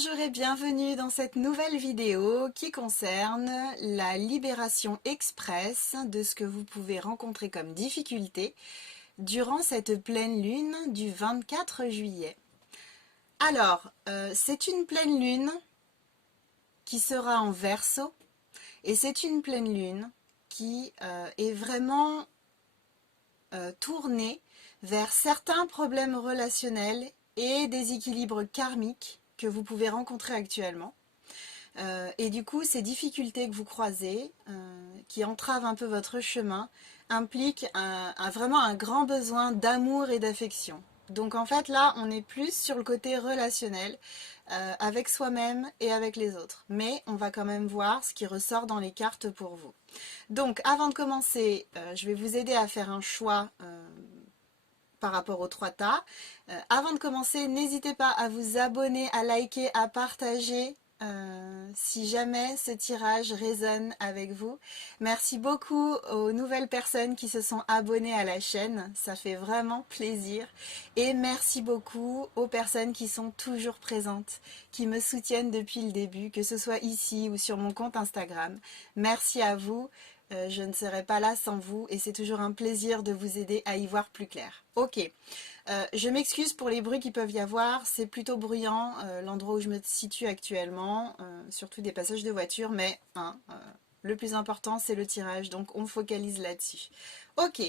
Bonjour et bienvenue dans cette nouvelle vidéo qui concerne la libération express de ce que vous pouvez rencontrer comme difficulté durant cette pleine lune du 24 juillet. Alors, c'est une pleine lune qui sera en Verseau et c'est une pleine lune qui est vraiment tournée vers certains problèmes relationnels et déséquilibres karmiques que vous pouvez rencontrer actuellement. Et du coup, ces difficultés que vous croisez, qui entravent un peu votre chemin, impliquent vraiment un grand besoin d'amour et d'affection. Donc en fait, là, on est plus sur le côté relationnel, avec soi-même et avec les autres. Mais on va quand même voir ce qui ressort dans les cartes pour vous. Donc, avant de commencer, je vais vous aider à faire un choix par rapport aux 3 tas. Avant de commencer, n'hésitez pas à vous abonner, à liker, à partager si jamais ce tirage résonne avec vous. Merci beaucoup aux nouvelles personnes qui se sont abonnées à la chaîne, ça fait vraiment plaisir. Et merci beaucoup aux personnes qui sont toujours présentes, qui me soutiennent depuis le début, que ce soit ici ou sur mon compte Instagram. Merci à vous. Je ne serai pas là sans vous et c'est toujours un plaisir de vous aider à y voir plus clair. Ok, je m'excuse pour les bruits qu'il peuvent y avoir, c'est plutôt bruyant l'endroit où je me situe actuellement, surtout des passages de voitures, mais le plus important c'est le tirage, donc on focalise là-dessus. Ok,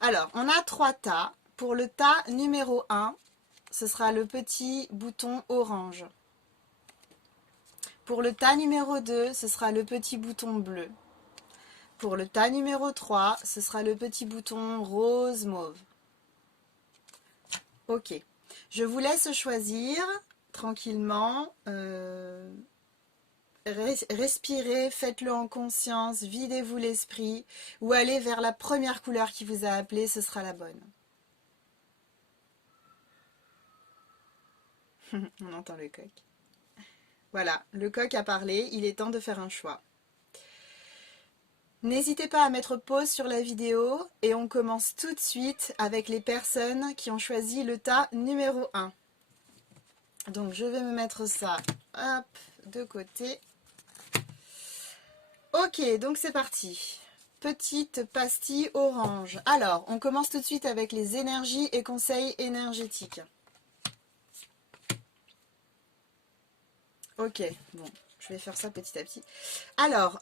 alors on a 3 tas. Pour le tas numéro 1, ce sera le petit bouton orange. Pour le tas numéro 2, ce sera le petit bouton bleu. Pour le tas numéro 3, ce sera le petit bouton rose mauve. Ok, je vous laisse choisir tranquillement. Respirez, faites-le en conscience, videz-vous l'esprit ou allez vers la première couleur qui vous a appelé, ce sera la bonne. On entend le coq. Voilà, le coq a parlé, il est temps de faire un choix. N'hésitez pas à mettre pause sur la vidéo et on commence tout de suite avec les personnes qui ont choisi le tas numéro 1. Donc je vais me mettre ça hop, de côté. Ok, donc c'est parti. Petite pastille orange. Alors, on commence tout de suite avec les énergies et conseils énergétiques. Ok, bon, je vais faire ça petit à petit. Alors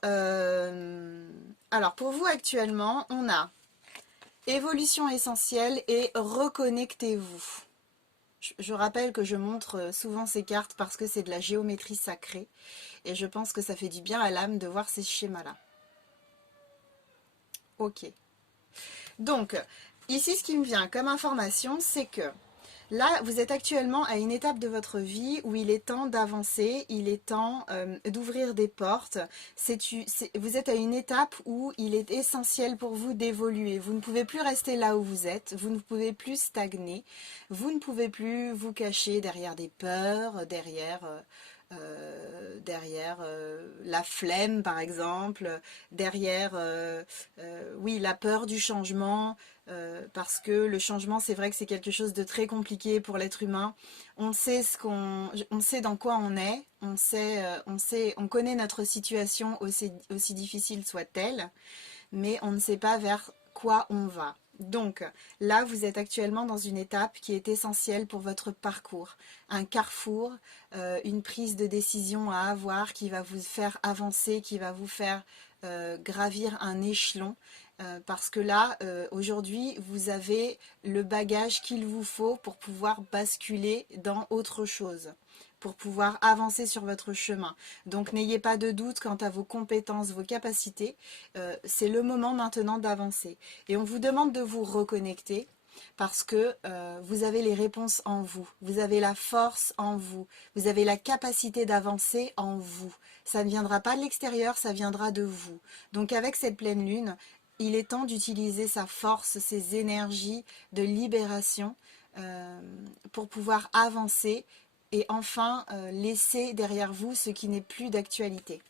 pour vous actuellement, on a évolution essentielle et reconnectez-vous. Je rappelle que je montre souvent ces cartes parce que c'est de la géométrie sacrée et je pense que ça fait du bien à l'âme de voir ces schémas-là. Ok. Donc, ici, ce qui me vient comme information, c'est que là, vous êtes actuellement à une étape de votre vie où il est temps d'avancer, il est temps d'ouvrir des portes. Vous êtes à une étape où il est essentiel pour vous d'évoluer. Vous ne pouvez plus rester là où vous êtes, vous ne pouvez plus stagner, vous ne pouvez plus vous cacher derrière des peurs, derrière la flemme par exemple, derrière oui, la peur du changement, parce que le changement c'est vrai que c'est quelque chose de très compliqué pour l'être humain. On sait on sait dans quoi on est, on connaît notre situation aussi difficile soit-elle, mais on ne sait pas vers quoi on va. Donc là, vous êtes actuellement dans une étape qui est essentielle pour votre parcours, un carrefour, une prise de décision à avoir qui va vous faire avancer, qui va vous faire gravir un échelon, parce que là, aujourd'hui, vous avez le bagage qu'il vous faut pour pouvoir basculer dans autre chose, pour pouvoir avancer sur votre chemin. Donc n'ayez pas de doute quant à vos compétences, vos capacités. C'est le moment maintenant d'avancer. Et on vous demande de vous reconnecter parce que vous avez les réponses en vous, vous avez la force en vous, vous avez la capacité d'avancer en vous. Ça ne viendra pas de l'extérieur, ça viendra de vous. Donc avec cette pleine lune, il est temps d'utiliser sa force, ses énergies de libération pour pouvoir avancer et enfin laisser derrière vous ce qui n'est plus d'actualité.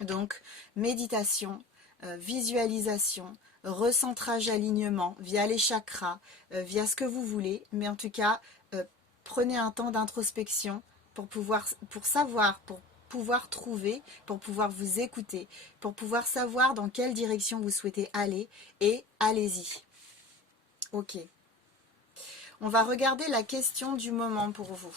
Donc méditation, visualisation, recentrage, alignement via les chakras, via ce que vous voulez, mais en tout cas prenez un temps d'introspection pour savoir, pour pouvoir trouver, pour pouvoir vous écouter, pour pouvoir savoir dans quelle direction vous souhaitez aller, et allez-y. Ok. On va regarder la question du moment pour vous.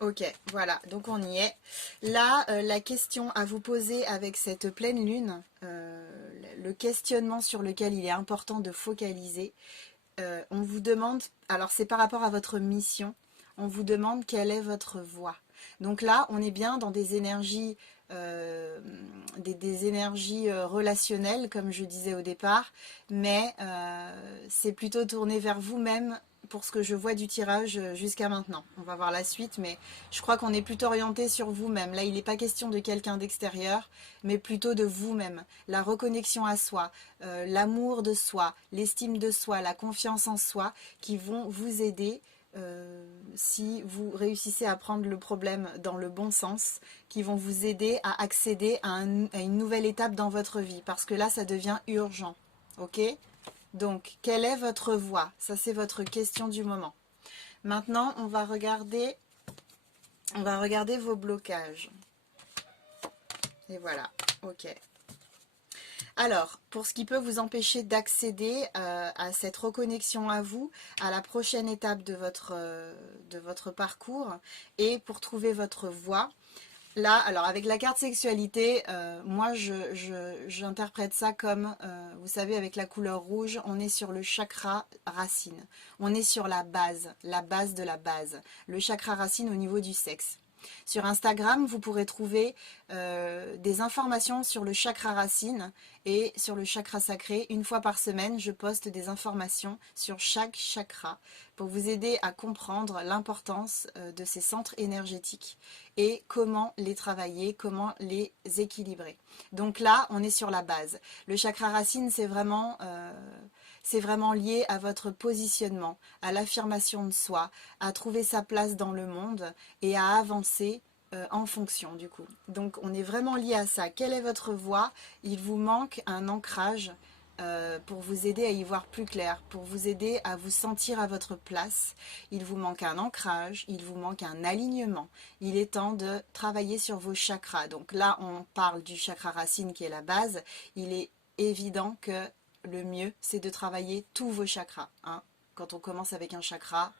Ok, voilà, donc on y est. Là, la question à vous poser avec cette pleine lune, le questionnement sur lequel il est important de focaliser, on vous demande, alors c'est par rapport à votre mission, on vous demande quelle est votre voie. Donc là, on est bien dans des énergies, des énergies relationnelles, comme je disais au départ, mais c'est plutôt tourné vers vous-même pour ce que je vois du tirage jusqu'à maintenant. On va voir la suite, mais je crois qu'on est plutôt orienté sur vous-même. Là, il n'est pas question de quelqu'un d'extérieur, mais plutôt de vous-même. La reconnexion à soi, l'amour de soi, l'estime de soi, la confiance en soi, qui vont vous aider si vous réussissez à prendre le problème dans le bon sens, qui vont vous aider à accéder à une nouvelle étape dans votre vie, parce que là, ça devient urgent. Ok ? Donc, quelle est votre voie? Ça, c'est votre question du moment. Maintenant, on va regarder vos blocages. Et voilà, ok. Alors, pour ce qui peut vous empêcher d'accéder à cette reconnexion à vous, à la prochaine étape de votre parcours, et pour trouver votre voie, là, alors avec la carte sexualité, moi j'interprète ça comme, vous savez, avec la couleur rouge, on est sur le chakra racine. On est sur la base de la base. Le chakra racine au niveau du sexe. Sur Instagram, vous pourrez trouver des informations sur le chakra racine et sur le chakra sacré. Une fois par semaine, je poste des informations sur chaque chakra pour vous aider à comprendre l'importance de ces centres énergétiques et comment les travailler, comment les équilibrer. Donc là, on est sur la base. Le chakra racine, c'est vraiment lié à votre positionnement, à l'affirmation de soi, à trouver sa place dans le monde et à avancer en fonction du coup. Donc on est vraiment lié à ça. Quelle est votre voie? Il vous manque un ancrage pour vous aider à y voir plus clair, pour vous aider à vous sentir à votre place. Il vous manque un ancrage, il vous manque un alignement. Il est temps de travailler sur vos chakras. Donc là, on parle du chakra racine qui est la base. Il est évident que le mieux, c'est de travailler tous vos chakras. Hein. Quand on commence avec un chakra,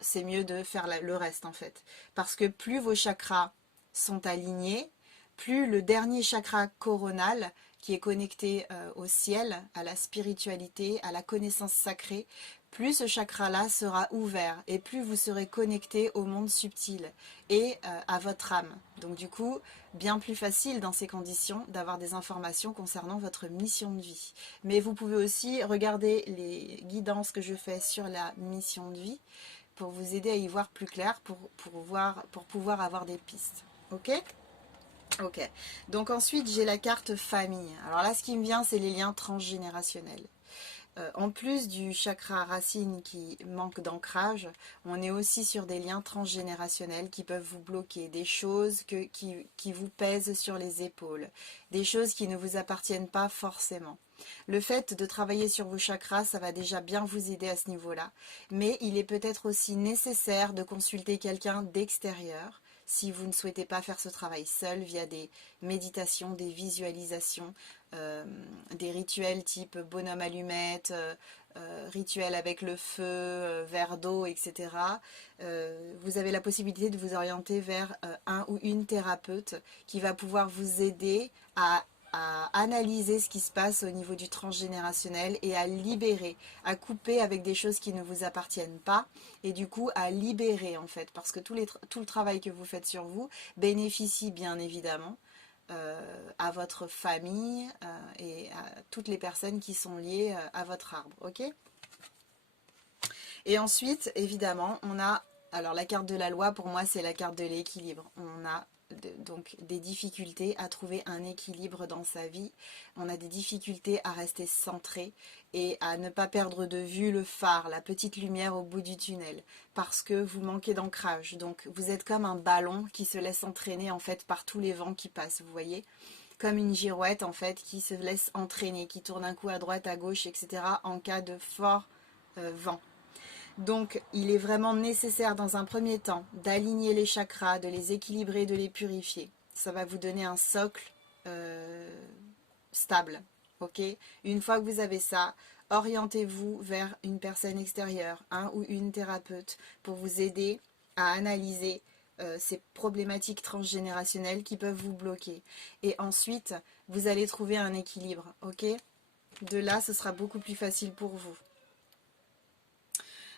c'est mieux de faire le reste en fait. Parce que plus vos chakras sont alignés, plus le dernier chakra coronal, qui est connecté au ciel, à la spiritualité, à la connaissance sacrée, plus ce chakra-là sera ouvert et plus vous serez connecté au monde subtil et à votre âme. Donc du coup, bien plus facile dans ces conditions d'avoir des informations concernant votre mission de vie. Mais vous pouvez aussi regarder les guidances que je fais sur la mission de vie pour vous aider à y voir plus clair, pour pouvoir avoir des pistes. Ok ? Ok. Donc ensuite, j'ai la carte famille. Alors là, ce qui me vient, c'est les liens transgénérationnels. En plus du chakra racine qui manque d'ancrage, on est aussi sur des liens transgénérationnels qui peuvent vous bloquer, des choses qui vous pèsent sur les épaules, des choses qui ne vous appartiennent pas forcément. Le fait de travailler sur vos chakras, ça va déjà bien vous aider à ce niveau-là, mais il est peut-être aussi nécessaire de consulter quelqu'un d'extérieur si vous ne souhaitez pas faire ce travail seul via des méditations, des visualisations, des rituels type bonhomme allumette, rituel avec le feu, verre d'eau, etc. Vous avez la possibilité de vous orienter vers un ou une thérapeute qui va pouvoir vous aider à analyser ce qui se passe au niveau du transgénérationnel et à libérer, à couper avec des choses qui ne vous appartiennent pas et du coup à libérer en fait parce que tout le travail que vous faites sur vous bénéficie bien évidemment à votre famille et à toutes les personnes qui sont liées à votre arbre, ok? Et ensuite, évidemment, on a, alors la carte de la loi, pour moi, c'est la carte de l'équilibre. On a donc des difficultés à trouver un équilibre dans sa vie. On a des difficultés à rester centré et à ne pas perdre de vue le phare, la petite lumière au bout du tunnel, parce que vous manquez d'ancrage. Donc vous êtes comme un ballon qui se laisse entraîner en fait par tous les vents qui passent, vous voyez, comme une girouette en fait qui se laisse entraîner, qui tourne un coup à droite, à gauche, etc. en cas de fort vent. Donc, il est vraiment nécessaire dans un premier temps d'aligner les chakras, de les équilibrer, de les purifier. Ça va vous donner un socle stable. Ok. Une fois que vous avez ça, orientez-vous vers une personne extérieure, un ou une thérapeute, pour vous aider à analyser ces problématiques transgénérationnelles qui peuvent vous bloquer. Et ensuite, vous allez trouver un équilibre. Ok. De là, ce sera beaucoup plus facile pour vous.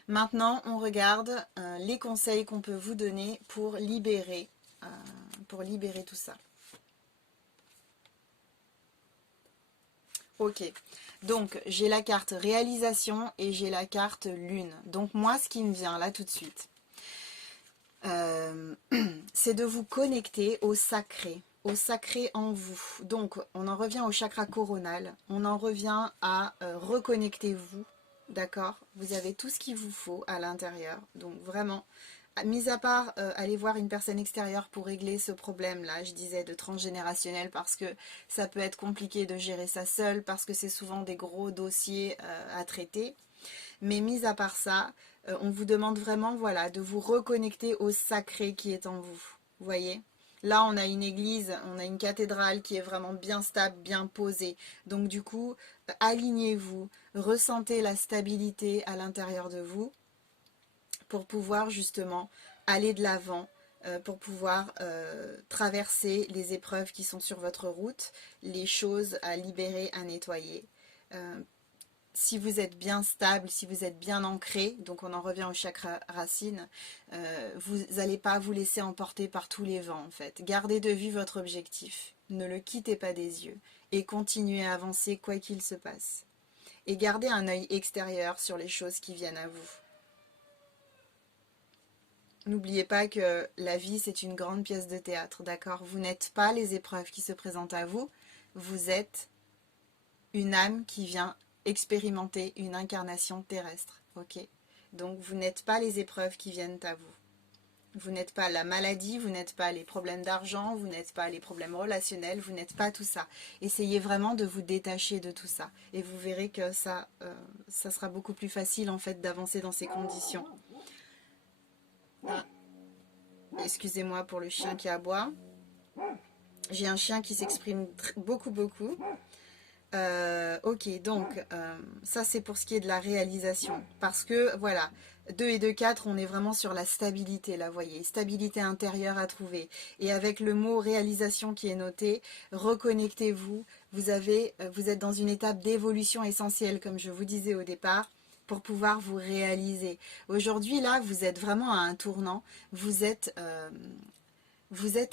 Maintenant, on regarde les conseils qu'on peut vous donner pour libérer tout ça. Ok, donc j'ai la carte réalisation et j'ai la carte lune. Donc moi, ce qui me vient là tout de suite, c'est de vous connecter au sacré en vous. Donc on en revient au chakra coronal, on en revient à reconnectez-vous, d'accord? Vous avez tout ce qu'il vous faut à l'intérieur, donc vraiment, mis à part aller voir une personne extérieure pour régler ce problème-là, je disais de transgénérationnel, parce que ça peut être compliqué de gérer ça seul, parce que c'est souvent des gros dossiers à traiter. Mais mis à part ça, on vous demande vraiment, voilà, de vous reconnecter au sacré qui est en vous. Vous voyez? Là, on a une église, on a une cathédrale qui est vraiment bien stable, bien posée. Donc du coup, alignez-vous, ressentez la stabilité à l'intérieur de vous pour pouvoir justement aller de l'avant, pour pouvoir traverser les épreuves qui sont sur votre route, les choses à libérer, à nettoyer. Si vous êtes bien stable, si vous êtes bien ancré, donc on en revient au chakra racine, vous n'allez pas vous laisser emporter par tous les vents en fait. Gardez de vue votre objectif, ne le quittez pas des yeux et continuez à avancer quoi qu'il se passe. Et gardez un œil extérieur sur les choses qui viennent à vous. N'oubliez pas que la vie c'est une grande pièce de théâtre, d'accord? Vous n'êtes pas les épreuves qui se présentent à vous, vous êtes une âme qui vient expérimenter une incarnation terrestre, ok? Donc vous n'êtes pas les épreuves qui viennent à vous. Vous n'êtes pas la maladie, vous n'êtes pas les problèmes d'argent, vous n'êtes pas les problèmes relationnels, vous n'êtes pas tout ça. Essayez vraiment de vous détacher de tout ça. Et vous verrez que ça sera beaucoup plus facile en fait d'avancer dans ces conditions. Ah, excusez-moi pour le chien qui aboie. J'ai un chien qui s'exprime beaucoup. Ok, donc ça c'est pour ce qui est de la réalisation. Parce que voilà, 2 et 2, 4, on est vraiment sur la stabilité là, vous voyez, stabilité intérieure à trouver. Et avec le mot réalisation qui est noté, reconnectez-vous, vous êtes dans une étape d'évolution essentielle, comme je vous disais au départ, pour pouvoir vous réaliser. Aujourd'hui là, vous êtes vraiment à un tournant, vous êtes à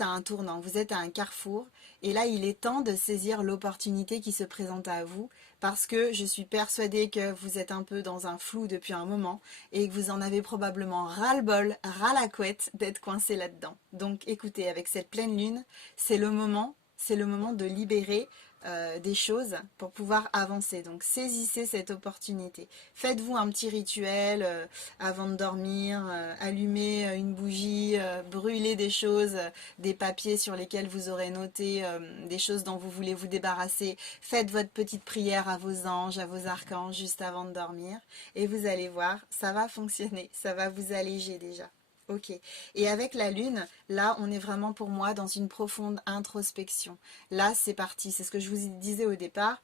un tournant, vous êtes à un carrefour, et là il est temps de saisir l'opportunité qui se présente à vous, parce que je suis persuadée que vous êtes un peu dans un flou depuis un moment, et que vous en avez probablement ras-le-bol, ras-la-couette d'être coincé là-dedans. Donc écoutez, avec cette pleine lune, c'est le moment de libérer des choses pour pouvoir avancer. Donc saisissez cette opportunité. Faites-vous un petit rituel avant de dormir, allumez une bougie, brûlez des choses, des papiers sur lesquels vous aurez noté des choses dont vous voulez vous débarrasser. Faites votre petite prière à vos anges, à vos archanges juste avant de dormir et vous allez voir, ça va fonctionner, ça va vous alléger déjà. Ok. Et avec la lune, là, on est vraiment pour moi dans une profonde introspection. Là, c'est parti. C'est ce que je vous disais au départ.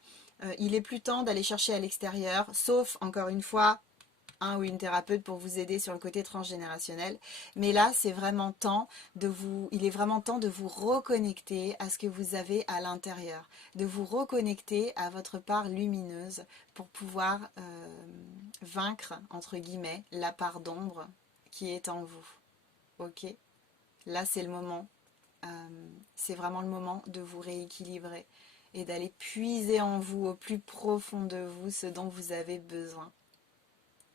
Il est plus temps d'aller chercher à l'extérieur, sauf, encore une fois, un ou une thérapeute pour vous aider sur le côté transgénérationnel. Mais là, c'est vraiment temps il est vraiment temps de vous reconnecter à ce que vous avez à l'intérieur, de vous reconnecter à votre part lumineuse pour pouvoir vaincre, entre guillemets, la part d'ombre qui est en vous. Ok? Là, c'est le moment. C'est vraiment le moment de vous rééquilibrer et d'aller puiser en vous, au plus profond de vous, ce dont vous avez besoin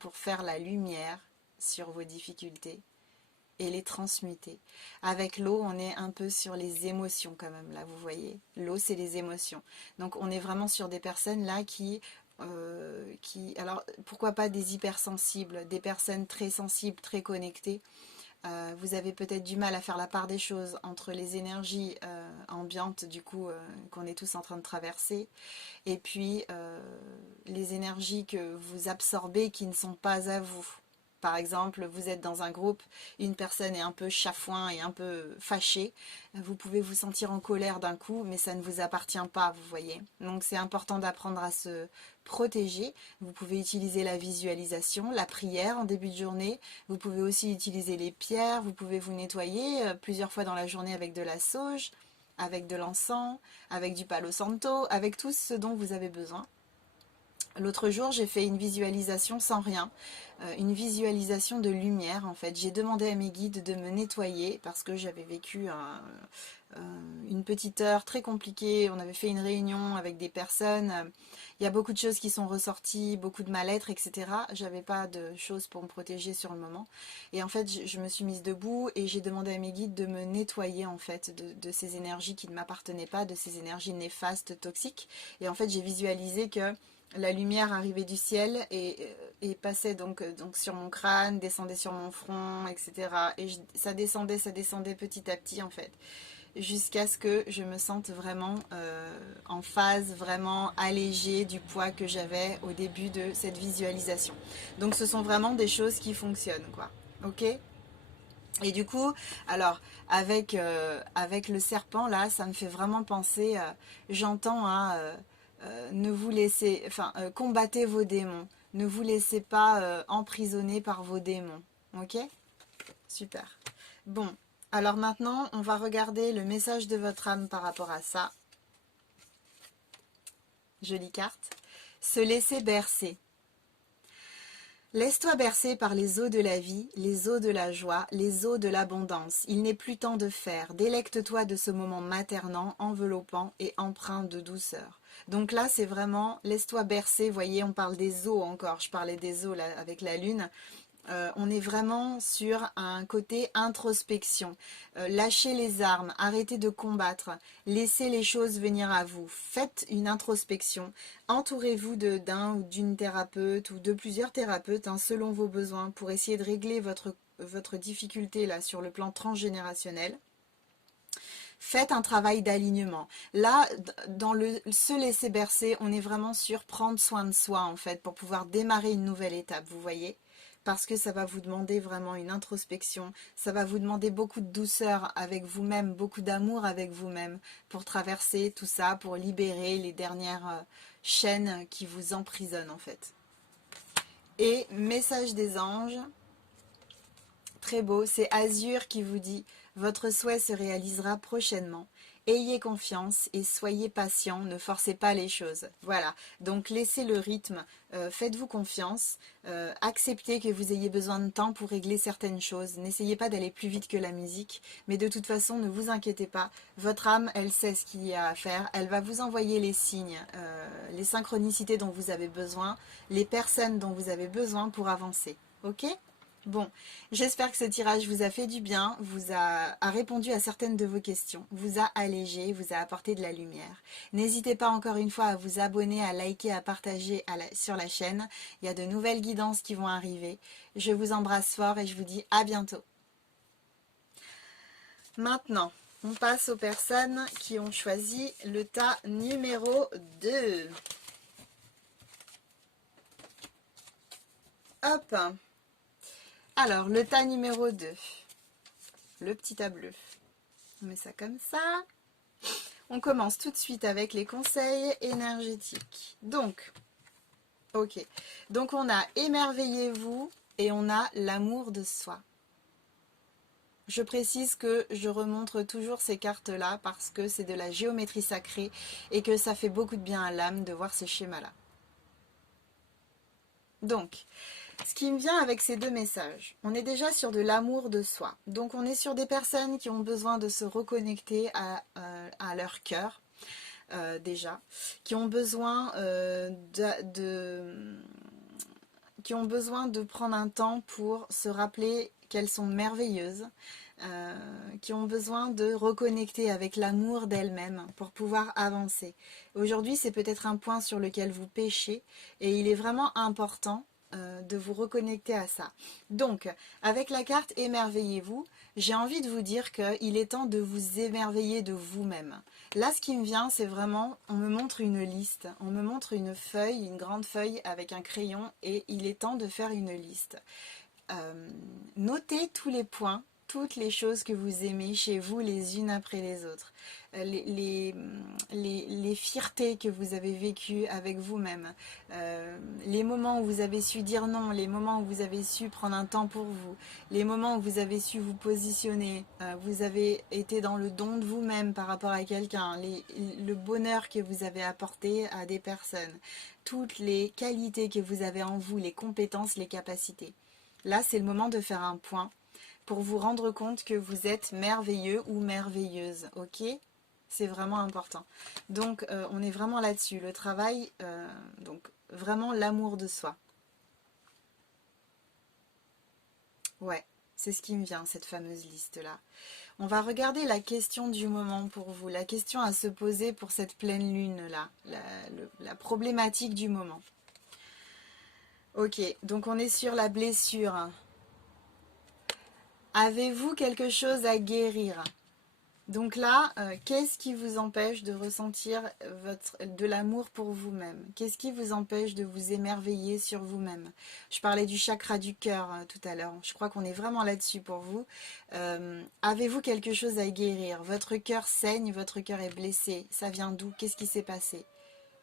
pour faire la lumière sur vos difficultés et les transmuter. Avec l'eau, on est un peu sur les émotions quand même, là, vous voyez. L'eau, c'est les émotions. Donc, on est vraiment sur des personnes là alors, pourquoi pas des hypersensibles, des personnes très sensibles, très connectées. Vous avez peut-être du mal à faire la part des choses entre les énergies ambiantes du coup qu'on est tous en train de traverser et puis les énergies que vous absorbez qui ne sont pas à vous. Par exemple, vous êtes dans un groupe, une personne est un peu chafouin et un peu fâchée, vous pouvez vous sentir en colère d'un coup, mais ça ne vous appartient pas, vous voyez. Donc c'est important d'apprendre à se protéger. Vous pouvez utiliser la visualisation, la prière en début de journée. Vous pouvez aussi utiliser les pierres, vous pouvez vous nettoyer plusieurs fois dans la journée avec de la sauge, avec de l'encens, avec du palo santo, avec tout ce dont vous avez besoin. L'autre jour, j'ai fait une visualisation sans rien, une visualisation de lumière en fait. J'ai demandé à mes guides de me nettoyer parce que j'avais vécu une petite heure très compliquée. On avait fait une réunion avec des personnes. Il y a beaucoup de choses qui sont ressorties, beaucoup de mal-être, etc. J'avais pas de choses pour me protéger sur le moment. Et en fait, je me suis mise debout et j'ai demandé à mes guides de me nettoyer en fait de ces énergies qui ne m'appartenaient pas, de ces énergies néfastes, toxiques. Et en fait, j'ai visualisé que la lumière arrivait du ciel et passait donc sur mon crâne, descendait sur mon front, etc. Et ça descendait petit à petit en fait, jusqu'à ce que je me sente vraiment en phase, vraiment allégée du poids que j'avais au début de cette visualisation. Donc ce sont vraiment des choses qui fonctionnent, quoi. Ok ? Et du coup, alors, avec le serpent, là, ça me fait vraiment penser, j'entends, hein, ne vous laissez, enfin, combattez vos démons. Ne vous laissez pas emprisonner par vos démons. Ok? Super. Bon, alors maintenant, on va regarder le message de votre âme par rapport à ça. Jolie carte. Se laisser bercer. Laisse-toi bercer par les eaux de la vie, les eaux de la joie, les eaux de l'abondance. Il n'est plus temps de faire. Délecte-toi de ce moment maternant, enveloppant et empreint de douceur. Donc là, c'est vraiment laisse-toi bercer. Vous voyez, on parle des eaux encore. Je parlais des eaux là, avec la lune. On est vraiment sur un côté introspection. Lâchez les armes, arrêtez de combattre, laissez les choses venir à vous. Faites une introspection. Entourez-vous d'un ou d'une thérapeute ou de plusieurs thérapeutes hein, selon vos besoins pour essayer de régler votre difficulté là sur le plan transgénérationnel. Faites un travail d'alignement. Là, dans le se laisser bercer, on est vraiment sur prendre soin de soi en fait pour pouvoir démarrer une nouvelle étape, vous voyez ? Parce que ça va vous demander vraiment une introspection, ça va vous demander beaucoup de douceur avec vous-même, beaucoup d'amour avec vous-même pour traverser tout ça, pour libérer les dernières chaînes qui vous emprisonnent en fait. Et message des anges, très beau, c'est Azur qui vous dit « Votre souhait se réalisera prochainement. Ayez confiance et soyez patient, ne forcez pas les choses. » Voilà, donc laissez le rythme, faites-vous confiance, acceptez que vous ayez besoin de temps pour régler certaines choses. N'essayez pas d'aller plus vite que la musique, mais de toute façon, ne vous inquiétez pas. Votre âme, elle sait ce qu'il y a à faire. Elle va vous envoyer les signes, les synchronicités dont vous avez besoin, les personnes dont vous avez besoin pour avancer. Ok ? Bon, j'espère que ce tirage vous a fait du bien, a répondu à certaines de vos questions, vous a allégé, vous a apporté de la lumière. N'hésitez pas encore une fois à vous abonner, à liker, à partager sur la chaîne. Il y a de nouvelles guidances qui vont arriver. Je vous embrasse fort et je vous dis à bientôt. Maintenant, on passe aux personnes qui ont choisi le tas numéro 2. Hop! Alors, le tas numéro 2, le petit tas bleu. On met ça comme ça. On commence tout de suite avec les conseils énergétiques. Donc, ok. Donc, on a émerveillez-vous et on a l'amour de soi. Je précise que je remontre toujours ces cartes-là parce que c'est de la géométrie sacrée et que ça fait beaucoup de bien à l'âme de voir ce schéma-là. Donc, ce qui me vient avec ces deux messages, on est déjà sur de l'amour de soi. Donc on est sur des personnes qui ont besoin de se reconnecter à leur cœur, déjà, qui ont besoin qui ont besoin de prendre un temps pour se rappeler qu'elles sont merveilleuses, qui ont besoin de reconnecter avec l'amour d'elles-mêmes pour pouvoir avancer. Aujourd'hui, c'est peut-être un point sur lequel vous péchez et il est vraiment important de vous reconnecter à ça. Donc, avec la carte émerveillez-vous, j'ai envie de vous dire qu'il est temps de vous émerveiller de vous-même. Là, ce qui me vient, c'est vraiment, on me montre une liste, on me montre une feuille, une grande feuille avec un crayon et il est temps de faire une liste. notez tous les points, toutes les choses que vous aimez chez vous les unes après les autres. Les fiertés que vous avez vécues avec vous-même, les moments où vous avez su dire non, les moments où vous avez su prendre un temps pour vous, les moments où vous avez su vous positionner, vous avez été dans le don de vous-même par rapport à quelqu'un, le bonheur que vous avez apporté à des personnes, toutes les qualités que vous avez en vous, les compétences, les capacités. Là, c'est le moment de faire un point pour vous rendre compte que vous êtes merveilleux ou merveilleuse, ok? C'est vraiment important. Donc, on est vraiment là-dessus. Le travail, donc vraiment l'amour de soi. Ouais, c'est ce qui me vient, cette fameuse liste-là. On va regarder la question du moment pour vous, la question à se poser pour cette pleine lune-là, la problématique du moment. Ok, donc on est sur la blessure. Avez-vous quelque chose à guérir? Donc là, qu'est-ce qui vous empêche de ressentir de l'amour pour vous-même? Qu'est-ce qui vous empêche de vous émerveiller sur vous-même? Je parlais du chakra du cœur tout à l'heure. Je crois qu'on est vraiment là-dessus pour vous. Avez-vous quelque chose à guérir? Votre cœur saigne, votre cœur est blessé. Ça vient d'où? Qu'est-ce qui s'est passé?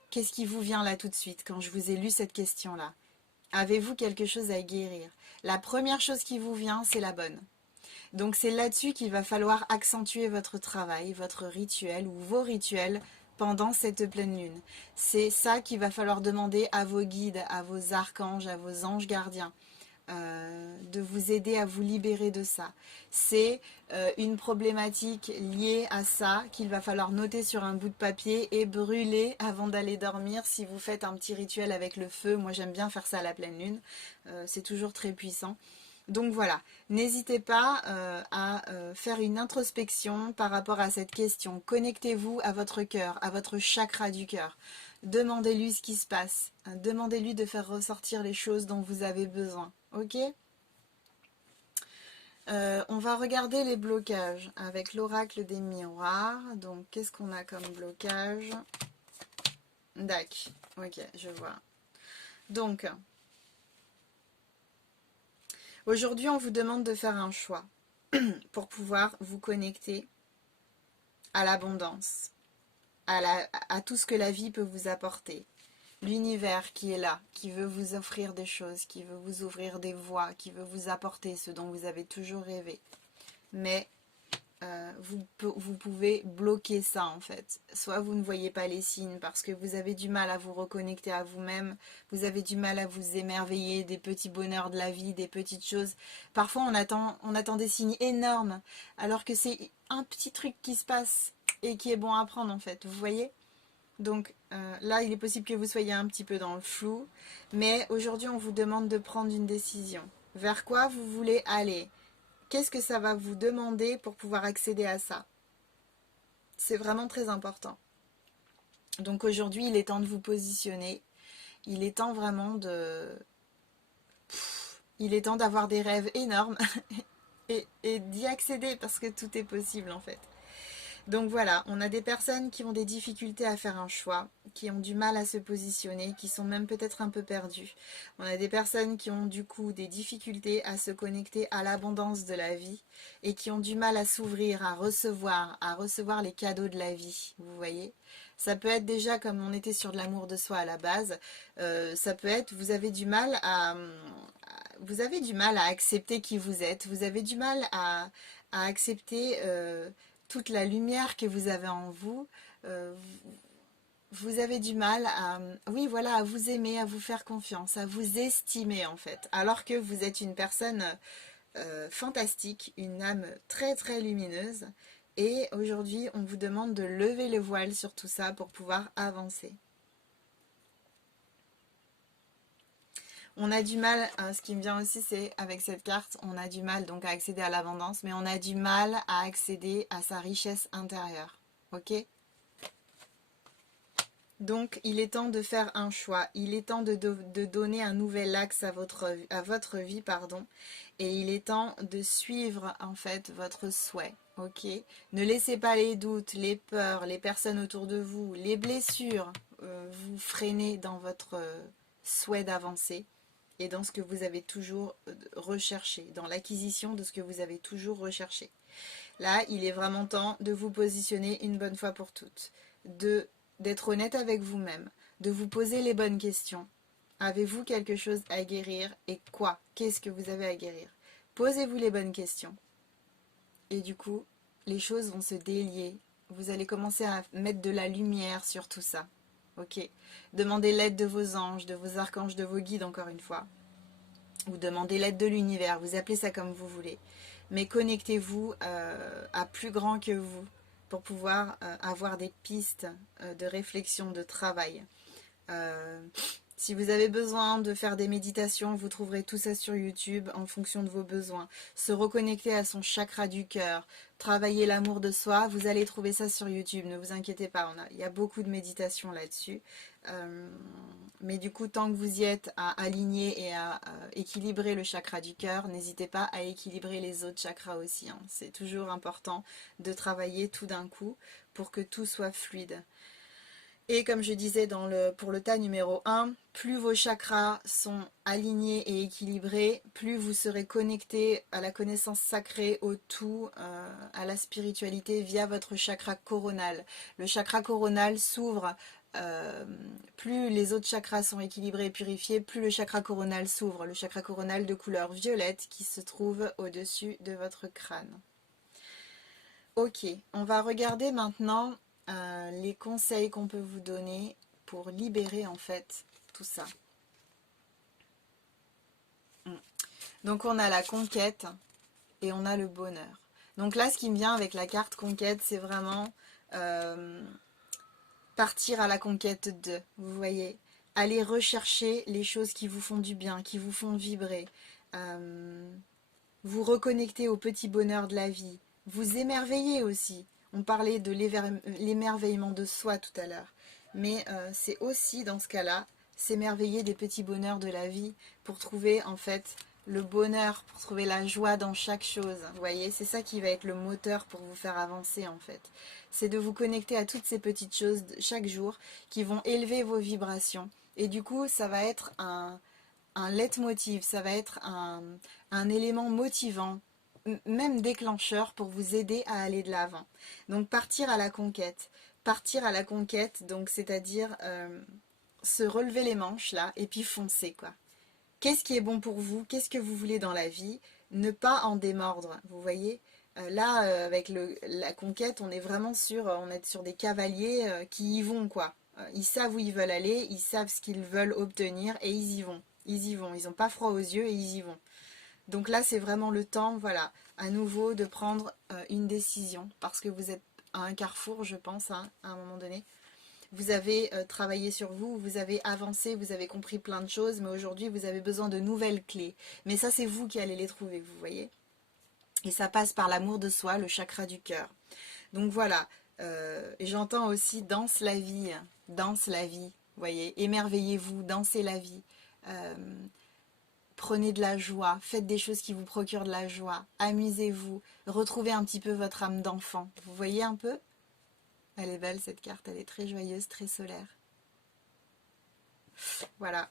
Qu'est-ce qui vous vient là tout de suite quand je vous ai lu cette question-là? Avez-vous quelque chose à guérir? La première chose qui vous vient, c'est la bonne. Donc c'est là-dessus qu'il va falloir accentuer votre travail, votre rituel ou vos rituels pendant cette pleine lune. C'est ça qu'il va falloir demander à vos guides, à vos archanges, à vos anges gardiens, de vous aider à vous libérer de ça. C'est une problématique liée à ça qu'il va falloir noter sur un bout de papier et brûler avant d'aller dormir si vous faites un petit rituel avec le feu. Moi j'aime bien faire ça à la pleine lune, c'est toujours très puissant. Donc voilà, n'hésitez pas à faire une introspection par rapport à cette question. Connectez-vous à votre cœur, à votre chakra du cœur. Demandez-lui ce qui se passe. Demandez-lui de faire ressortir les choses dont vous avez besoin. Ok ? On va regarder les blocages avec l'oracle des miroirs. Donc qu'est-ce qu'on a comme blocage? Dac, ok, je vois. Donc, aujourd'hui, on vous demande de faire un choix pour pouvoir vous connecter à l'abondance, à tout ce que la vie peut vous apporter. L'univers qui est là, qui veut vous offrir des choses, qui veut vous ouvrir des voies, qui veut vous apporter ce dont vous avez toujours rêvé. Mais vous pouvez bloquer ça en fait. Soit vous ne voyez pas les signes parce que vous avez du mal à vous reconnecter à vous-même, vous avez du mal à vous émerveiller des petits bonheurs de la vie, des petites choses. Parfois on attend des signes énormes alors que c'est un petit truc qui se passe et qui est bon à prendre en fait, vous voyez? Donc là il est possible que vous soyez un petit peu dans le flou, mais aujourd'hui on vous demande de prendre une décision. Vers quoi vous voulez aller? Qu'est-ce que ça va vous demander pour pouvoir accéder à ça? C'est vraiment très important. Donc aujourd'hui, il est temps de vous positionner. Il est temps vraiment de... Il est temps d'avoir des rêves énormes et d'y accéder parce que tout est possible en fait. Donc voilà, on a des personnes qui ont des difficultés à faire un choix, qui ont du mal à se positionner, qui sont même peut-être un peu perdues. On a des personnes qui ont du coup des difficultés à se connecter à l'abondance de la vie et qui ont du mal à s'ouvrir, à recevoir les cadeaux de la vie, vous voyez. Ça peut être déjà comme on était sur de l'amour de soi à la base, ça peut être vous avez du mal à accepter qui vous êtes, vous avez du mal à accepter toute la lumière que vous avez en vous, vous avez du mal à, oui, voilà, à vous aimer, à vous faire confiance, à vous estimer en fait, alors que vous êtes une personne fantastique, une âme très très lumineuse, et aujourd'hui on vous demande de lever le voile sur tout ça pour pouvoir avancer. On a du mal, ce qui me vient aussi, c'est avec cette carte, on a du mal donc à accéder à l'abondance, mais on a du mal à accéder à sa richesse intérieure. Ok ? Donc, il est temps de faire un choix. Il est temps de donner un nouvel axe à votre vie, pardon. Et il est temps de suivre, en fait, votre souhait. Ok ? Ne laissez pas les doutes, les peurs, les personnes autour de vous, les blessures vous freiner dans votre souhait d'avancer. et dans ce que vous avez toujours recherché, dans l'acquisition de ce que vous avez toujours recherché. Là, il est vraiment temps de vous positionner une bonne fois pour toutes, d'être honnête avec vous-même, de vous poser les bonnes questions. Avez-vous quelque chose à guérir et quoi? Qu'est-ce que vous avez à guérir? Posez-vous les bonnes questions. Et du coup, les choses vont se délier. Vous allez commencer à mettre de la lumière sur tout ça. Ok? Demandez l'aide de vos anges, de vos archanges, de vos guides encore une fois. Ou demandez l'aide de l'univers, vous appelez ça comme vous voulez. Mais connectez-vous à plus grand que vous pour pouvoir avoir des pistes de réflexion, de travail. Euh, Si vous avez besoin de faire des méditations, vous trouverez tout ça sur YouTube en fonction de vos besoins. Se reconnecter à son chakra du cœur, travailler l'amour de soi, vous allez trouver ça sur YouTube, ne vous inquiétez pas, il y a beaucoup de méditations là-dessus. Mais du coup, tant que vous y êtes à aligner et à équilibrer le chakra du cœur, n'hésitez pas à équilibrer les autres chakras aussi, hein. C'est toujours important de travailler tout d'un coup pour que tout soit fluide. Et comme je disais pour le tas numéro 1, plus vos chakras sont alignés et équilibrés, plus vous serez connecté à la connaissance sacrée, au tout, à la spiritualité via votre chakra coronal. Le chakra coronal s'ouvre, plus les autres chakras sont équilibrés et purifiés, plus le chakra coronal s'ouvre. Le chakra coronal de couleur violette qui se trouve au-dessus de votre crâne. Ok, on va regarder maintenant les conseils qu'on peut vous donner pour libérer en fait tout ça. Donc on a la conquête et on a le bonheur. Donc là ce qui me vient avec la carte conquête, c'est vraiment partir à la conquête de, vous voyez, aller rechercher les choses qui vous font du bien, qui vous font vibrer, vous reconnecter au petit bonheur de la vie, vous émerveiller aussi. On parlait de l'émerveillement de soi tout à l'heure. Mais c'est aussi dans ce cas-là, s'émerveiller des petits bonheurs de la vie pour trouver en fait le bonheur, pour trouver la joie dans chaque chose. Vous voyez, c'est ça qui va être le moteur pour vous faire avancer en fait. C'est de vous connecter à toutes ces petites choses chaque jour qui vont élever vos vibrations. Et du coup, ça va être un leitmotiv, ça va être un élément motivant, même déclencheur pour vous aider à aller de l'avant. Donc partir à la conquête. Partir à la conquête, donc c'est-à-dire se relever les manches là et puis foncer quoi. Qu'est-ce qui est bon pour vous? Qu'est-ce que vous voulez dans la vie? Ne pas en démordre, vous voyez? Là, avec la conquête, on est vraiment on est sur des cavaliers qui y vont quoi. Ils savent où ils veulent aller, ils savent ce qu'ils veulent obtenir et ils y vont. Ils y vont, ils n'ont pas froid aux yeux et ils y vont. Donc là, c'est vraiment le temps, voilà, à nouveau de prendre une décision parce que vous êtes à un carrefour, je pense, hein, à un moment donné. Vous avez travaillé sur vous, vous avez avancé, vous avez compris plein de choses, mais aujourd'hui, vous avez besoin de nouvelles clés. Mais ça, c'est vous qui allez les trouver, vous voyez. Et ça passe par l'amour de soi, le chakra du cœur. Donc voilà, et j'entends aussi danse la vie, vous voyez, émerveillez-vous, dansez la vie. Euh, Prenez de la joie, faites des choses qui vous procurent de la joie, amusez-vous, retrouvez un petit peu votre âme d'enfant. Vous voyez un peu? Elle est belle cette carte, elle est très joyeuse, très solaire. Voilà.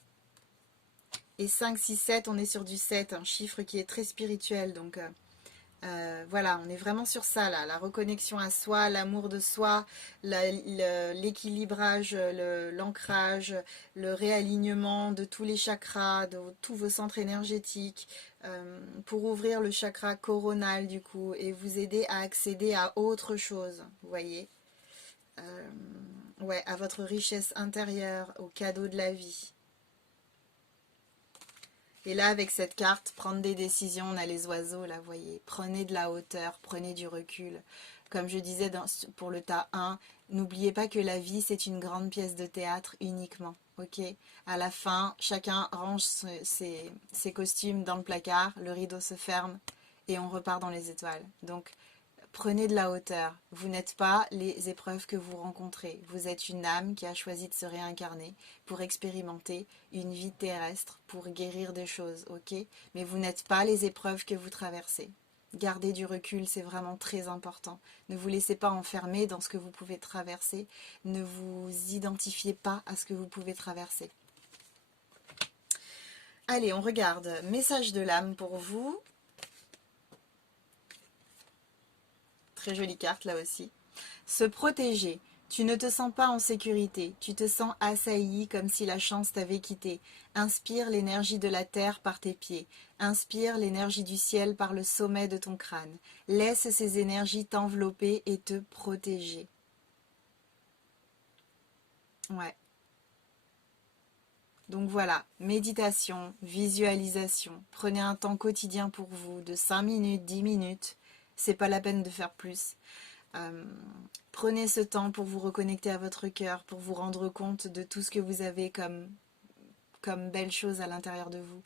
Et 5, 6, 7, on est sur du 7, un chiffre qui est très spirituel. Donc voilà, on est vraiment sur ça là, la reconnexion à soi, l'amour de soi, l'équilibrage, l'ancrage, le réalignement de tous les chakras, de tous vos centres énergétiques, pour ouvrir le chakra coronal du coup et vous aider à accéder à autre chose, vous voyez, ouais, à votre richesse intérieure, au cadeau de la vie. Et là, avec cette carte, prendre des décisions, on a les oiseaux, là, vous voyez. Prenez de la hauteur, prenez du recul. Comme je disais pour le tas 1, n'oubliez pas que la vie, c'est une grande pièce de théâtre uniquement. Ok. À la fin, chacun range ses costumes dans le placard, le rideau se ferme et on repart dans les étoiles. Donc, prenez de la hauteur. Vous n'êtes pas les épreuves que vous rencontrez. Vous êtes une âme qui a choisi de se réincarner pour expérimenter une vie terrestre, pour guérir des choses, ok? Mais vous n'êtes pas les épreuves que vous traversez. Gardez du recul, c'est vraiment très important. Ne vous laissez pas enfermer dans ce que vous pouvez traverser. Ne vous identifiez pas à ce que vous pouvez traverser. Allez, on regarde. Message de l'âme pour vous. Très jolie carte là aussi. Se protéger. Tu ne te sens pas en sécurité. Tu te sens assailli comme si la chance t'avait quitté. Inspire l'énergie de la terre par tes pieds. Inspire l'énergie du ciel par le sommet de ton crâne. Laisse ces énergies t'envelopper et te protéger. Ouais. Donc voilà, méditation, visualisation. Prenez un temps quotidien pour vous de 5 minutes, 10 minutes. C'est pas la peine de faire plus. Euh, Prenez ce temps pour vous reconnecter à votre cœur, pour vous rendre compte de tout ce que vous avez comme belles choses à l'intérieur de vous,